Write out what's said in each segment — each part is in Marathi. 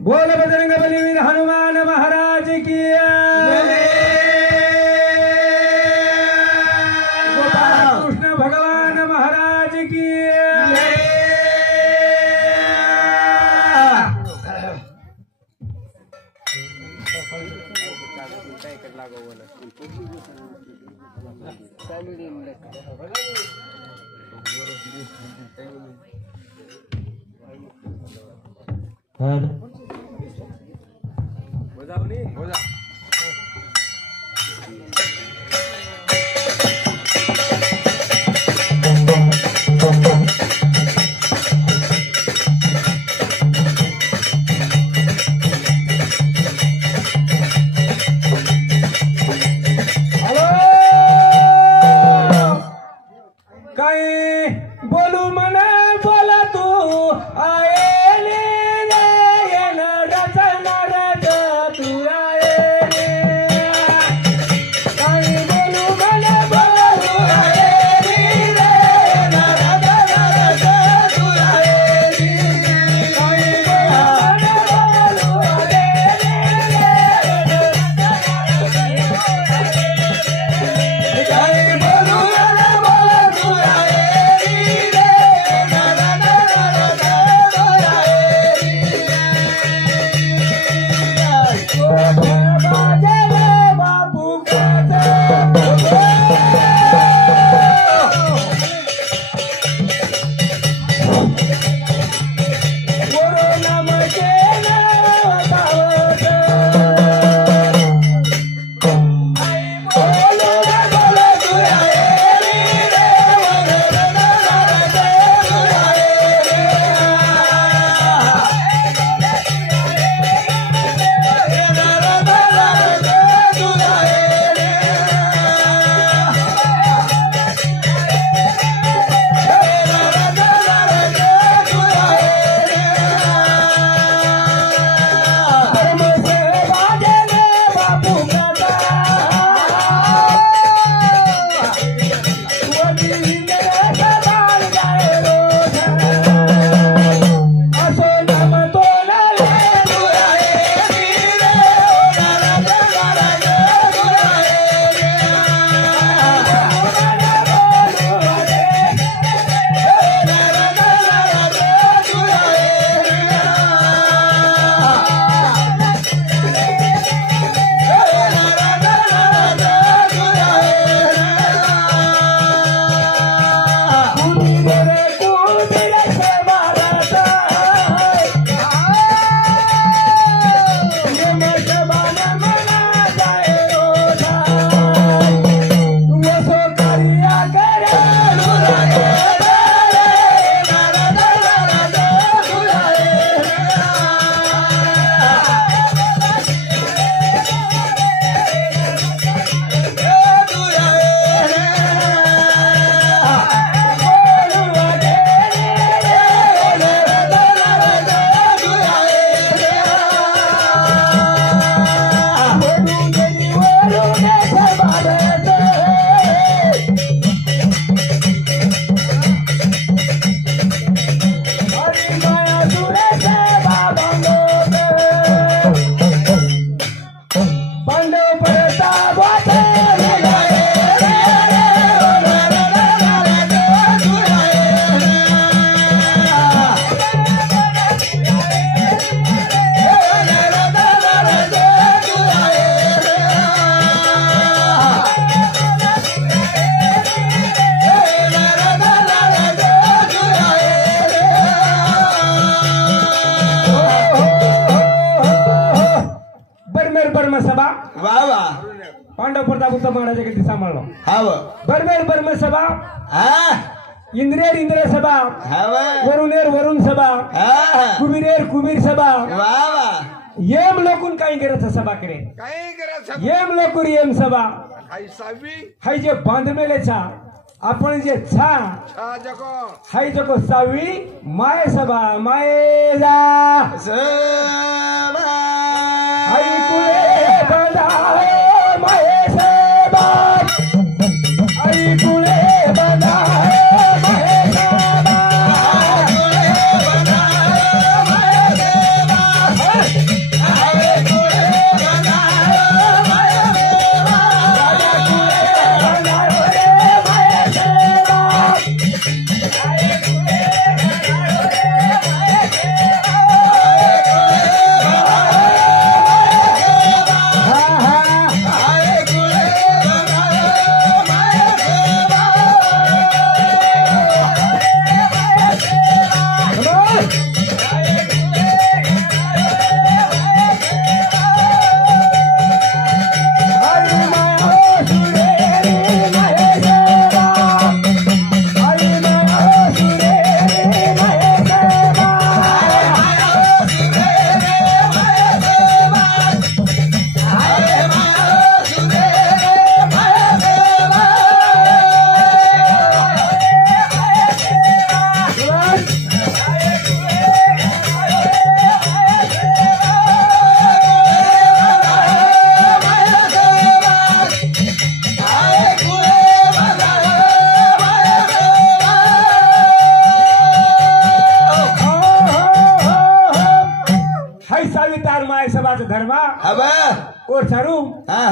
बोल बजरंग बली वीर हनुमान महाराज की कृष्ण भगवान महाराज की पांडव प्रताप उत्तम महाराज किती सांभाळलो बरबर ब्रह्म सभा इंद्रियर इंद्रिय सभा वरुणेर वरुण सभा कुबीरेर कुबीर सभा येम लोकून काही करत सभाकडे येम लोकूर येम सभा हाय जे बांधमेले छा आपण जे छा हाय जको सावी माय सभा माय जा हाय कुळे बंधाए माय सभा हाय कुळे बंधाए माय सभा कुळे बंधाए माय सभा बाय सबाच धर्मा हवा और चारू हा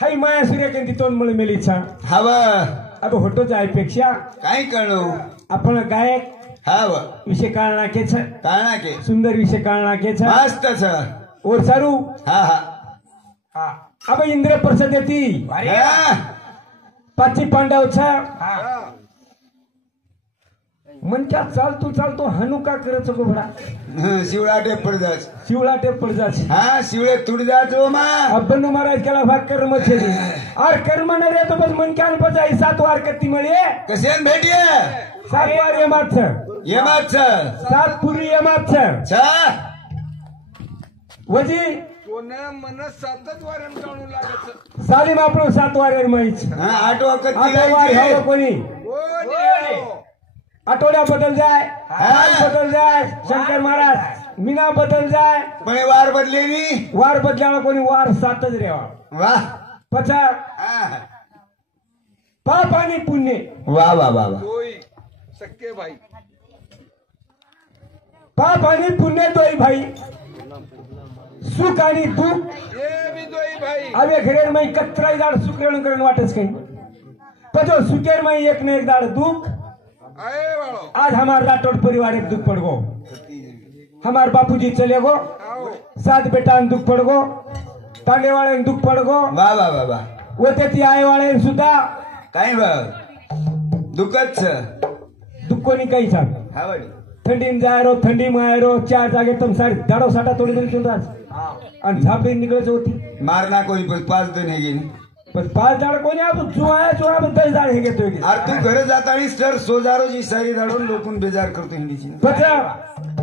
हाय माया सूर्यकांती तोंडमुळे मेलीचा हवा अब होटोच्या अपेक्षा काय करू आपण गायक हवा विषय काढणार केच काढणार के सुंदर विषय काढणार केच मस्त छ और चारू हा हा अब इंद्र प्रसाद येती पाची पांडव छा मनच्या चालतो हनुका करत गोबडा शिवळा टेप पड जाच शिवळा टेप पड जाच हा शिवळे तुड जाचो मा अब्बनू महाराज केला भाग कर्म छेदी और कर्म न रे तो बस मन क्या पचाई 7 वार कत्ती मिळे कसेन भेटिए 7 वार यमाच 7 पुरी यमाच छ वजी कोणा मन 7च वारण काढू लागत सालीम आपण 7 वार मैच हा 8 वक्त आठवा कोणी आठवड्या बदल जाय बदल जाय शंकर महाराज मीना बदल जाय पण वार बदलेनी वार बदलावा कोणी वार 7च रेवा वाह पचा पाप आणि पुण्य वाह वाह वाह दोई सक्के भाई पाप आणि पुण्य दोई भाई सुख आणि दुःख ये भी दोई भाई अवे घरेर मै कत्राई दाड सुख रेवण करून वाटच काही पजो सुकेर मै एक न एक दाड दुःख आए वालो आज हमार राठौड़ परिवार एक दुख पड़ गो हमार बापूजी चले गो आओ 7 बेटा दुख पड़ गो तांडे वाले दुख पड़ गो वाह वाह वाह वाह वो ते आए वाले सुद्धा काय दुखच दुख कोणी काही सांग हा बडी थंडी जाय रो थंडी माय रो 4 जागे तुम सारे दाडो साटा तोडी देऊन चुनराज आणि झापडी निघायची होती मारना कोणी पण 5 दिन हे गेली पण 5 दाड कोणी आपण चुहाया 10 दाड हे घेतोय अरे तू घर जातानी सर सोजारोची सारी दाडून लोकून बेजार करतो हिंदीची पत्र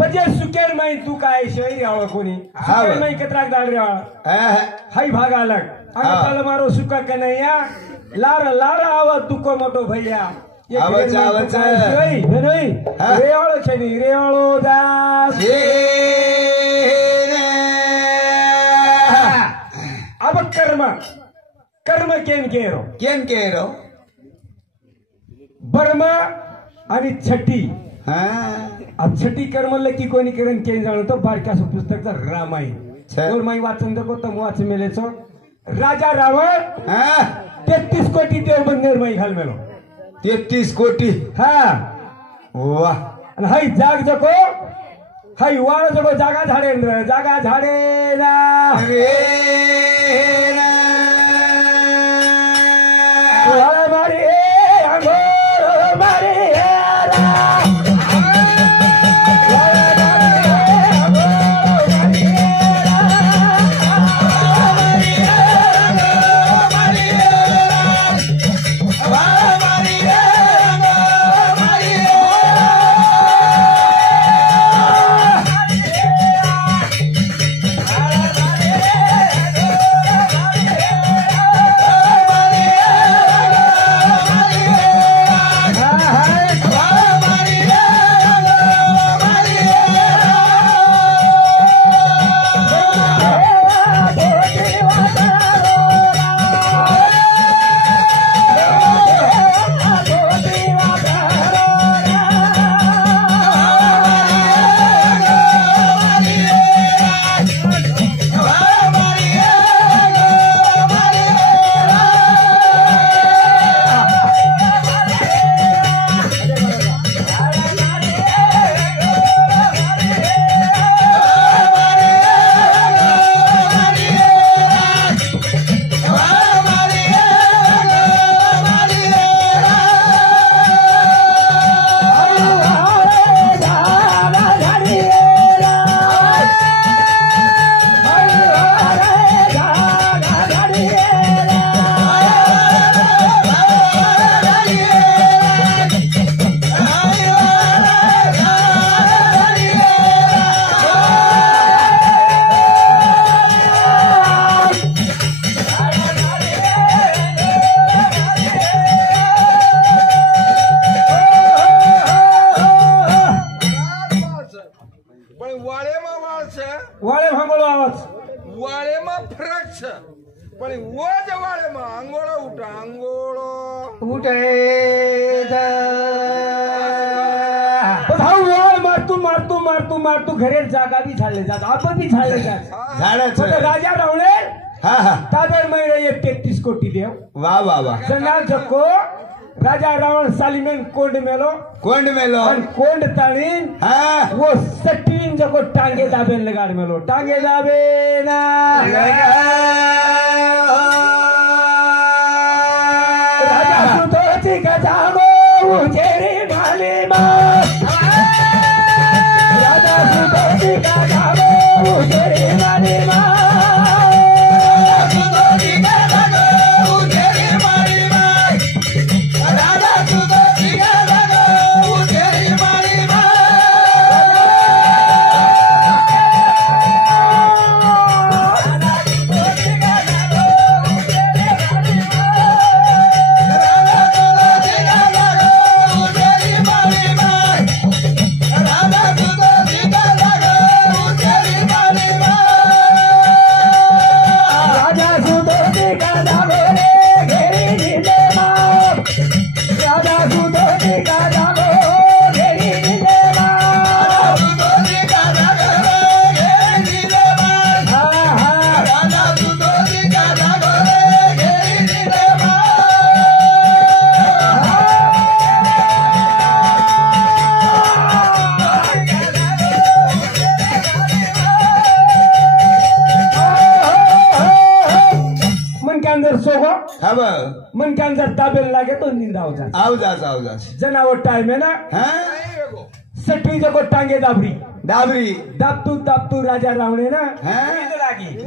पजे सुकेर माई तू काय शिवाई राव कोणी सुकेर माई कत्राक दाड रेवा हाई भाग अलग अंगल मारो सुका कन्हैया लार लार आवा तुको मोटो भैया आवाज आवाज रेवाळो छनी रेवाळो दास अब कर्म केन केरो बर्मा आणि छठी अब छठी कर्म लकी कोणी करण केन जाणतो बारक्याचं पुस्तकचा रामायण और माई वाचन दको तम वाच मेलेचो राजा रावण 33 कोटी देव बंदर माई घाल मेलो 33 कोटी हा वाह आणि हाई जाग जको हाई वाळ जको जागा झाडे ना मारी मारी वाळे भांगोळो आवाज वाळे मा फरक छ पण वो जे वाळे मा अंगोळो उठा अंगोळो उठे भाऊ वाळ मारतो तू घरेर जागा भी झाडले जात आपण बी झाडले जात झाडाचं राजा रावणे हा हा ताबेर महिने 33 कोटी देव वा वा वा जना जको राजा रावण सालिमेन कोंड मेलो आणि कोंड ताळीन हा वो सटीन जको टांगे दाबेन लगाड मेलो टांगे दाबे ना राजा सुतोची का जागो उजेरी मालिमा राजा सुतोची का जागो उजेरी मालिमा मन के अंदर ताबेल लागे तो नींद आओ जनावर टाइम है ना सटवी जको टांगे दाबरी दाबतू राजा रावणे ना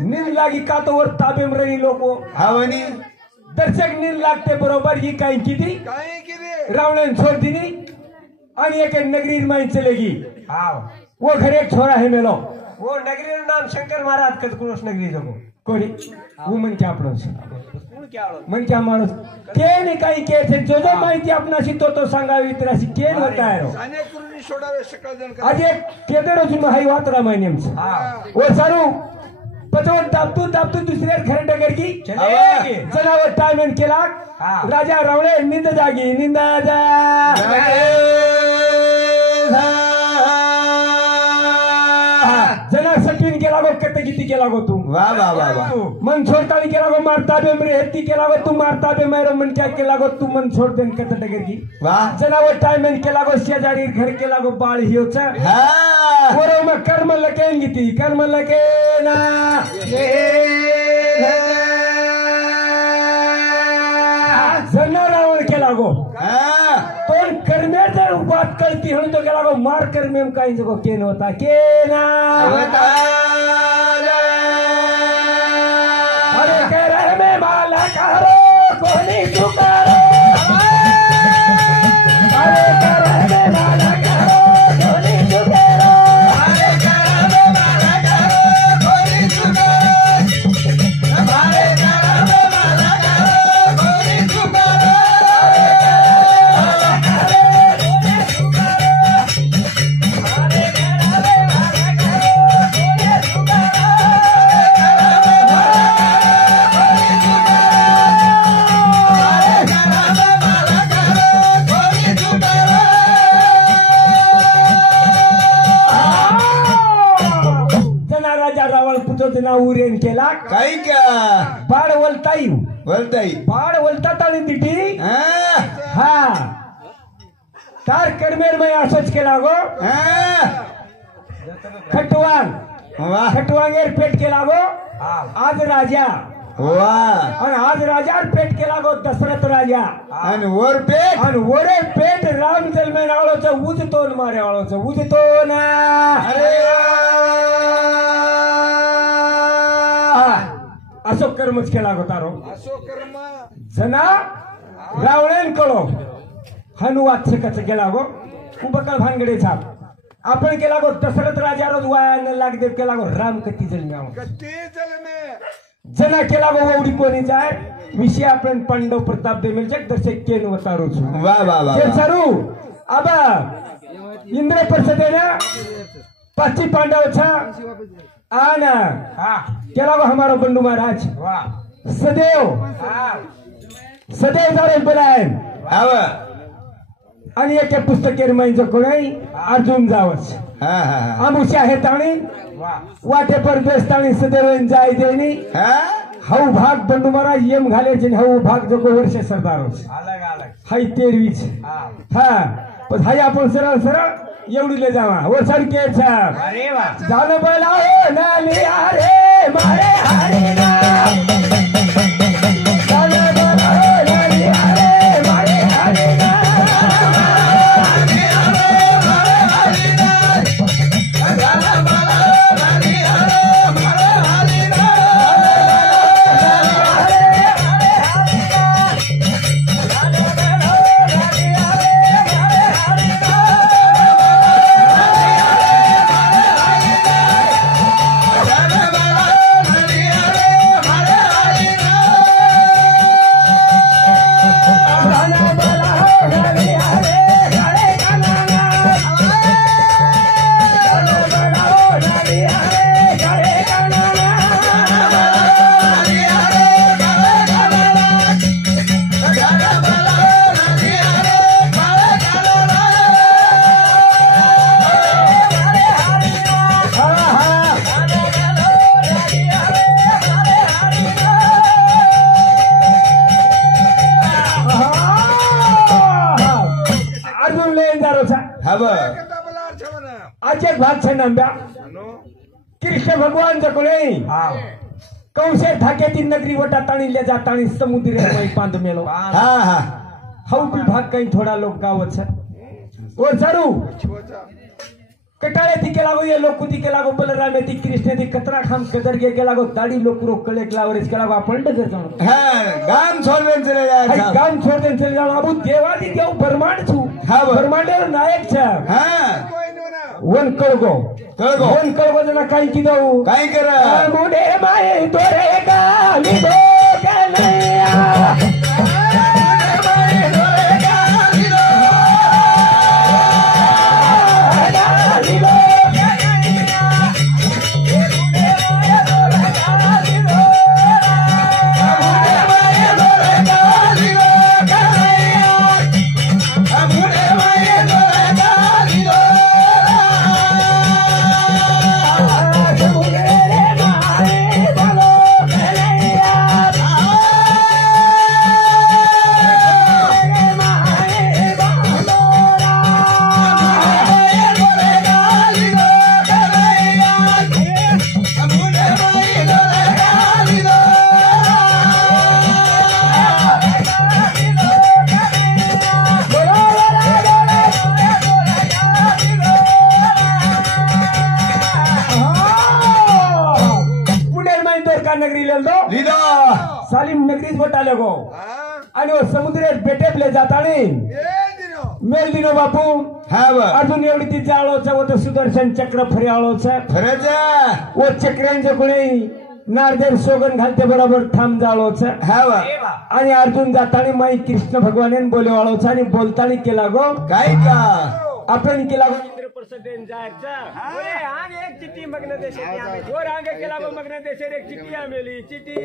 नींद लागी का तो वर ताबे में रही लोको हावनी दर्शक नींद लागते बरोबर ही काही किती रावणे छोड़ दिनी आणि एक नगरी में चलेगी वो घर एक छोरा है मेलो वो नगरी नाम शंकर महाराज कदकुश नगरी जको कोणी वो मन क्या आपणो मन क्या माणूस केन काही केसे जो जो माहिती आपणाशी तो सांगावी इतराशी केन होता है अजे केदरोची माही वातरा महिनेम ओ सारू पचवट दाबतू दुसऱ्या घर डगर की जनावर टाइम केला राजा रावणे निंद जागी निंदा जा जना सटवीन केला गो कते किती केला गो तू वाह वाह वाह वाह मन छोड़ताली केला गो मारता बे मेरे हेती केला गो तू मारता बे मेरे मन क्या केला गो तू मन छोड़ देन कते डगर की वाह जना वो टाइम में केला गो शेजारी घर केला गो बाळ हियोचा हां ओरो में कर्म लकेन गीती कर्म लकेना जना रावण केला गो पण कर्मे जर बात कळती म्हणून तो केला गो मार कर्मे में काही जगो केन होता केना अरे करे में माला करो कोनी सुकारो अरे करे में माला करो कोनी सुकारो अरे करे में माला करो कोनी सुकारो अरे करे में माला करो कोनी सुकारो उरेन केला काही क्या बाळ वलताई बाळ वलतात आणि तिटी हा तार कर्मेर में असंच केला गो खटवांगेर पेट केला गो आज राजा आणि आज राजा पेट केला गो दशरथ राजा आणि वर पेट आणि वरे पेट राम जन्मे आवळोचं उजतोन मारे आवळोचं उजतोन अरे असो कर्मच केला गो तारो जना रावणेन कळो हनुवाद कच गेला गो उबकल भानगडे छाप आपण केला गो दशरथ राजा रोज वाया लागदेव केला गो राम कती जन्मे जना केला गो एवढी कोणी जाय विषय आपण पांडव प्रताप दे मिल जग दर्शक केन वतारो छु वाह वाह वाह सरू अब इंद्र परिषदेने पश्चिम पांडव छा आना केला गो हमारो बंडू महाराज सदैव सदैव जारे बोलाय आणि एका पुस्तकेर माहिती कोणी अर्जुन जावच आमुष्या हे ताणी वाटे परदेश ताणी सदैव जाय देणी हाऊ भाग बंडू महाराज येम घालायचे हाऊ भाग जो वर्ष सरदार हाय 13वीच हा पण हाय आपण सरळ सरळ एवढीले जावा वर सरके जाणं बोला हो नाली अरे मारे हरे जाणं बोला हो नाली अरे मारे हरे आज एक भाग छे नंब्या कृष्ण भगवान जकोले कौशे ठाकेती नगरी वटा ताणीले जाताणी समुद्री वही पांद मेलो हाऊ भी भाग कहीं थोड़ा लोग गावत छे और सारू कटाळे दिके लागो ये लोक दिके लागो बलराम ती कृष्ण ती कतरा खाम कदर के लागो दाढ़ी लोक रो कले क्लावरेज के लागो आपण डगर जाणो गाम छोड़ने चले जाए गाम छोड़ने चले जाओ बाबू देवादी देव ब्रह्मांड छु ब्रह्मांडेर नायक छे वन कळगो वन कळगो जना काही की दऊ काय कर मुडे माये तोरे गाली दो गलया सालिम नगरीच बटाले गो आणि समुद्रात बेटेपले जातानी मेल दिनो बापू अजून एवढी ती जाळोच होत सुदर्शन चक्र फरियाळोच व चक्रांचे कोणी नारदेव सोगन घालते बरोबर थांब जाळोच आणि अर्जुन जातानी माई कृष्ण भगवान बोलवाळोच आणि बोलतानी केला गो काय का आपण केला गो एक चिट्ठी मग्न देशे और आगे केला गो मग्न देशे एक चिट्ठी आमेली चिट्ठी